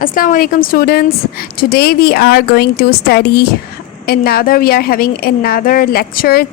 Assalamu alaikum students. Today we are going to study we are having another lecture.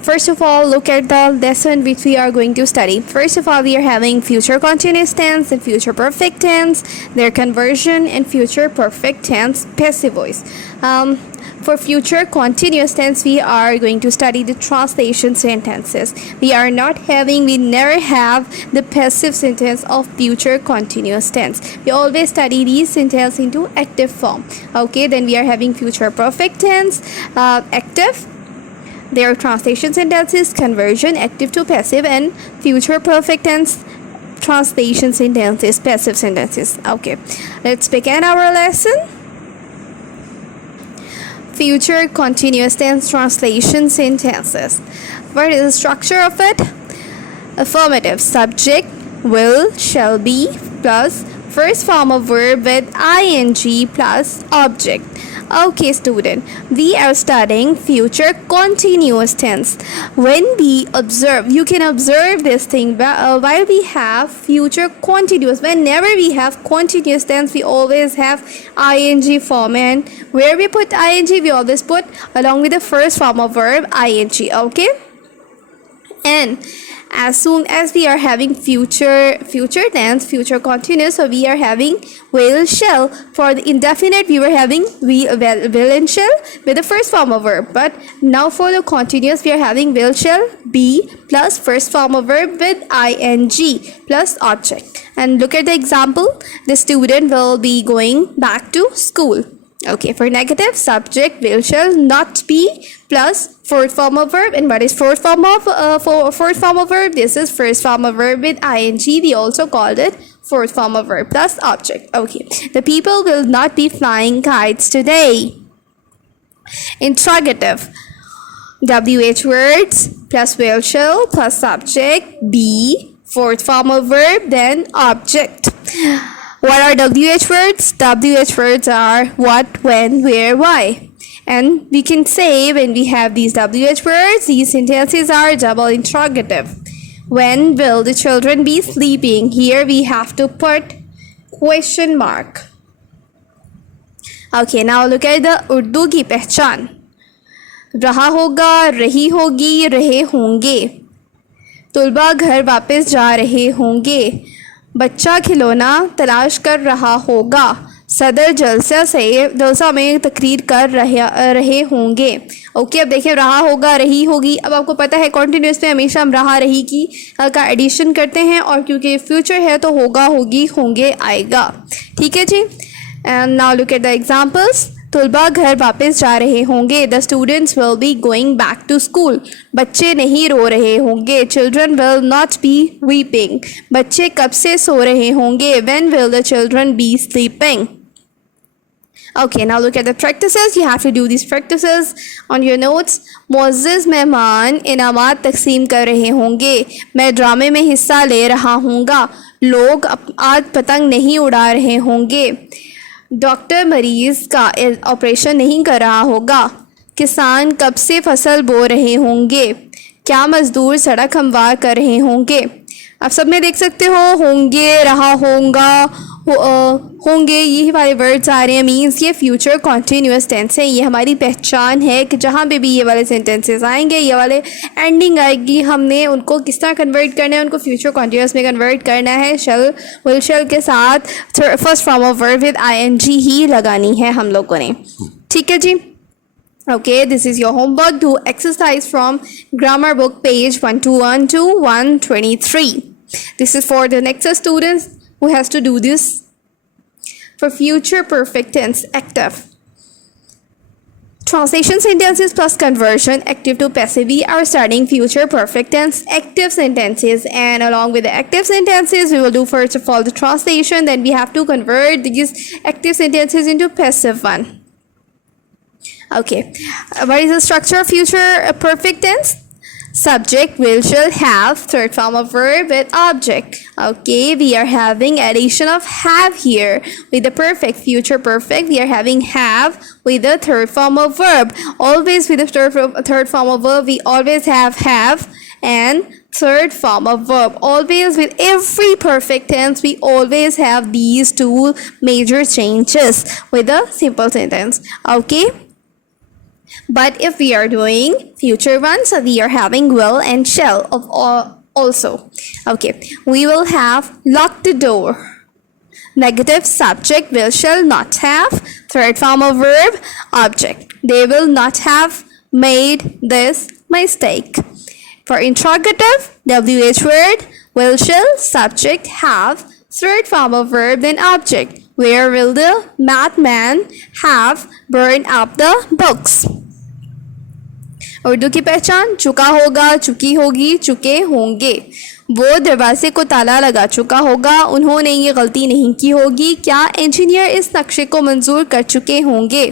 First of all, look at the lesson which we are going to study. First of all, we are having future continuous tense and future perfect tense, their conversion, and future perfect tense passive voice. For future continuous tense, we are going to study the translation sentences. We never have the passive sentence of future continuous tense. We always study these sentences into active form. Okay, then we are having future perfect tense, active, their translation sentences, conversion, active to passive, and future perfect tense, translation sentences, passive sentences. Okay, let's begin our lesson. Future continuous tense translation sentences. What is the structure of it? Affirmative, subject, will, shall be, plus first form of verb with ing plus object. Okay student, we are studying future continuous tense. When we observe, you can observe this thing while we have future continuous. Whenever we have continuous tense, we always have ing form, and where we put ing, we always put along with the first form of verb ing. Okay, and as soon as we are having future tense, future continuous, so we are having will, shall. For the indefinite, we were having will and shall with the first form of verb. But now for the continuous, we are having will, shall, be plus first form of verb with ing plus object. And look at the example. The student will be going back to school. Okay, for negative, subject, will, shall, not be plus fourth form of verb. And what is fourth form of verb? This is first form of verb with ing. We also called it fourth form of verb plus object. Okay, the people will not be flying kites today. Interrogative, wh words plus will, shall plus subject, be fourth form of verb, then object. What are WH words? WH words are what, when, where, why. And we can say when we have these WH words, these sentences are double interrogative. When will the children be sleeping? Here we have to put question mark. Okay, now look at the Urdu की पहचान. रहा होगा, रही होगी, रहे होंगे. तुलबा घर वापस जा रहे होंगे. बच्चा खिलौना तलाश कर रहा होगा. सदर जलसा में तकरीर कर रहे होंगे. ओके, अब देखिए रहा होगा, रही होगी. अब आपको पता है कॉन्टिन्यूस में हमेशा हम रहा रही की का एडिशन करते हैं, और क्योंकि फ्यूचर है तो होगा, होगी, होंगे आएगा. ठीक है जी. And now look at the examples. तुलबा घर वापस जा रहे होंगे. The students will be going back to school. बच्चे नहीं रो रहे होंगे. Children will not be weeping. बच्चे कब से सो रहे होंगे. When will the children be sleeping. Okay, now look at the practices. You have to do these practices on your notes. मोअज़्ज़िज़ मेहमान इनामात तकसीम कर रहे होंगे. मैं ड्रामे में हिस्सा ले रहा हूँगा. लोग आज पतंग नहीं उड़ा रहे होंगे. डॉक्टर मरीज़ का ऑपरेशन नहीं कर रहा होगा. किसान कब से फसल बो रहे होंगे. क्या मज़दूर सड़क हमवार कर रहे होंगे. आप सब में देख सकते हो होंगे, रहा होगा, होंगे, यही वाले वर्ड्स आ रहे हैं. मीन्स ये फ्यूचर कॉन्टीन्यूस टेंस है. ये हमारी पहचान है कि जहाँ पे भी ये वाले सेंटेंसेस आएंगे, ये वाले एंडिंग आएगी, हमने उनको किस तरह कन्वर्ट करना है. उनको फ्यूचर कॉन्टीन्यूस में कन्वर्ट करना है. शल, विल, शल के साथ first form of verb with ing ही लगानी है हम लोगों ने. ठीक है जी. Okay, this is your homework. Do exercise from grammar book page 121 to 123. This is for the next students who has to do this. For future perfect tense, active. Translation sentences plus conversion, active to passive. We are studying future perfect tense, active sentences, and along with the active sentences, we will do first of all the translation. Then we have to convert these active sentences into passive one. Okay, what is the structure of future perfect tense? Subject, will, shall, have, third form of verb with object. Okay, we are having addition of have here with the perfect. Future perfect, we are having have with the third form of verb. Always with the third form of verb, we always have and third form of verb. Always with every perfect tense, we always have these two major changes with a simple sentence. Okay. But if we are doing future ones, we are having will and shall of all also. Okay. We will have lock the door. Negative subject will shall not have. Third form of verb object. They will not have made this mistake. For interrogative, WH word, will shall subject have. Third form of verb then object. Where will the madman have burned up the books? Urdu की पहचान चुका होगा, चुकी होगी, चुके होंगे. वो दरवाजे को ताला लगा चुका होगा, उन्होंने ये गलती नहीं की होगी. क्या इंजीनियर इस नक्शे को मंजूर कर चुके होंगे?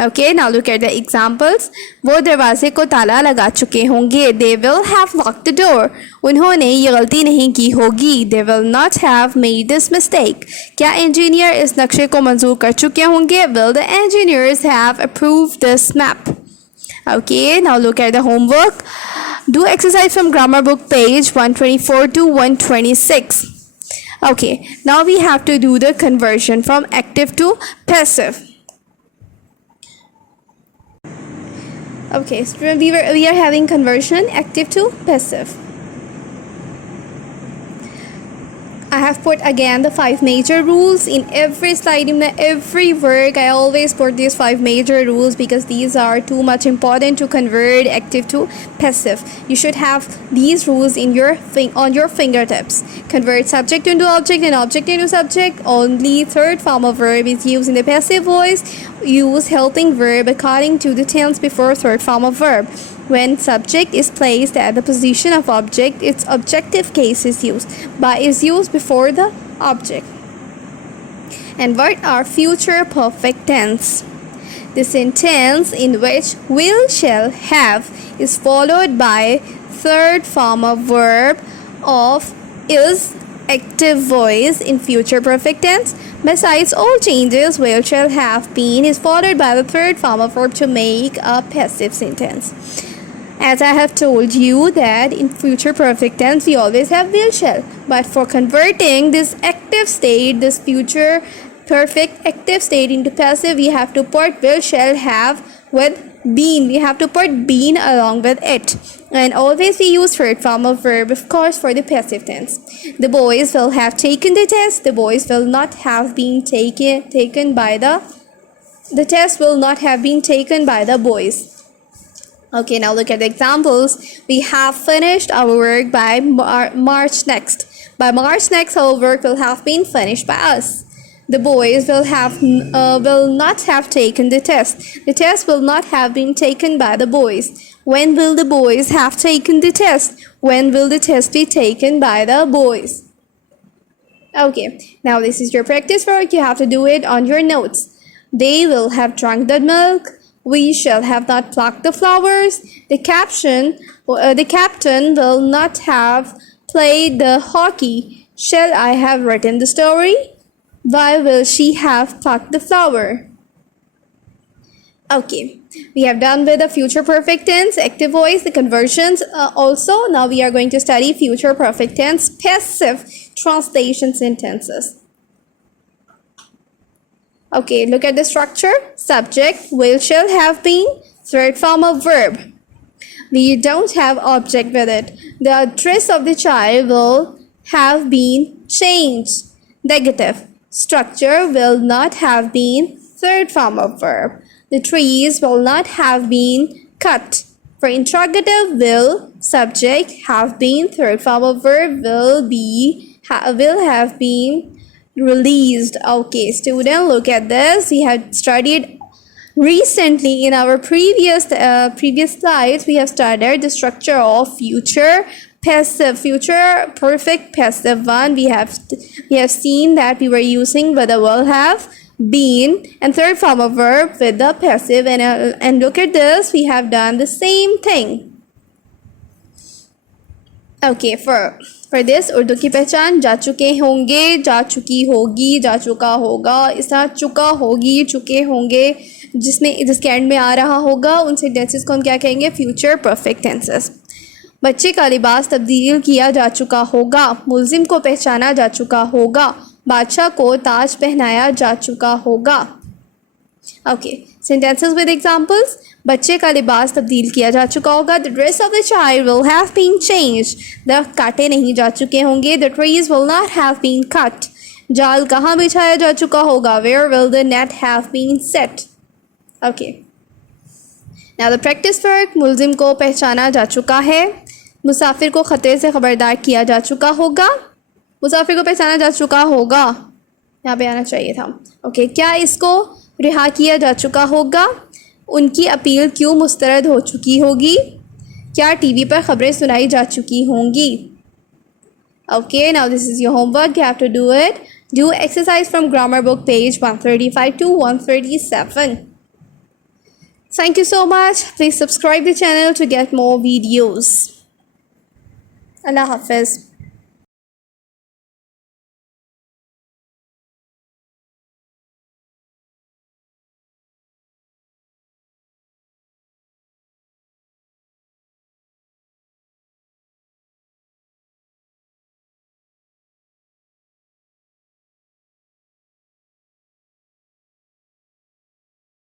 Okay, now look at the examples. वो दरवाजे को ताला लगा चुके होंगे. They will have locked the door. उन्होंने ये गलती नहीं की होगी. They will not have made this mistake. क्या इंजीनियर इस नक्शे को मंजूर कर चुके होंगे? Will the engineers have approved this map? Okay, now look at the homework. Do exercise from grammar book page 124 to 126. Okay, now we have to do the conversion from active to passive. Okay, so we are having conversion active to passive. I have put again the 5 major rules in every slide, in every work. I always put these 5 major rules because these are too much important to convert active to passive. You should have these rules in your on your fingertips. Convert subject into object and object into subject. Only third form of verb is used in the passive voice. Use helping verb according to the tense before third form of verb. When subject is placed at the position of object, its objective case is used. By is used before the object. And what are future perfect tense? The sentence in which will, shall, have is followed by third form of verb of is active voice in future perfect tense. Besides all changes, will, shall, have, been is followed by the third form of verb to make a passive sentence. As I have told you that in future perfect tense we always have will, shall, but for converting this active state, this future perfect active state into passive, we have to put will, shall, have with been. We have to put been along with it. And always we use third form of verb, of course, for the passive tense. The boys will have taken the test. The boys will not have been taken by the test will not have been taken by the boys. Okay, now look at the examples. We have finished our work by March next. By March next, our work will have been finished by us. The boys will not have taken the test. The test will not have been taken by the boys. When will the boys have taken the test? When will the test be taken by the boys? Okay, now this is your practice work. You have to do it on your notes. They will have drunk the milk. We shall have not plucked the flowers. The captain will not have played the hockey. Shall I have written the story? Why will she have plucked the flower? Okay, we have done with the future perfect tense, active voice, the conversions also. Now we are going to study future perfect tense, passive translation sentences. Okay, look at the structure. Subject, will, shall, have, been. Third form of verb. We don't have object with it. The address of the child will have been changed. Negative. Structure, will not have been. Third form of verb. The trees will not have been cut. For interrogative, will, subject, have been. Third form of verb, will have been released. Okay, student, look at this. We have studied recently in our previous slides. We have studied the structure of future passive, future perfect passive one. We have seen that we were using with the will have, been, and third form of verb with the passive. And look at this. We have done the same thing. Okay, for this Urdu की पहचान जा चुके होंगे, जा चुकी होगी, जा चुका होगा. इस तरह चुका होगी, चुके होंगे, जिसके एंड में आ रहा होगा, उन सेंटेंसेस को हम क्या कहेंगे? Future perfect tenses. बच्चे का लिबास तब्दील किया जा चुका होगा, मुल्जिम को पहचाना जा चुका होगा, बादशाह को ताज पहनाया जा चुका होगा। Okay, sentences with examples. बच्चे का लिबास तब्दील किया जा चुका होगा, the dress of the child will have been changed. दरख्त काटे नहीं जा चुके होंगे, the trees will not have been cut. जाल कहाँ बिछाया जा चुका होगा, where will the net have been set. Okay, now the practice work. मुल्जिम को पहचाना जा चुका है, मुसाफिर को ख़तरे से ख़बरदार किया जा चुका होगा, मुसाफिर को पहचाना जा चुका होगा, यहाँ पे आना चाहिए था। ओके, क्या इसको रिहा किया जा चुका होगा, उनकी अपील क्यों मुस्तरद हो चुकी होगी, क्या टीवी पर ख़बरें सुनाई जा चुकी होंगी। Okay, now this is your homework, you have to do it. Do exercise from grammar book page 135 to 137. Thank you so much. Please subscribe the channel to get more videos. Allah Hafiz.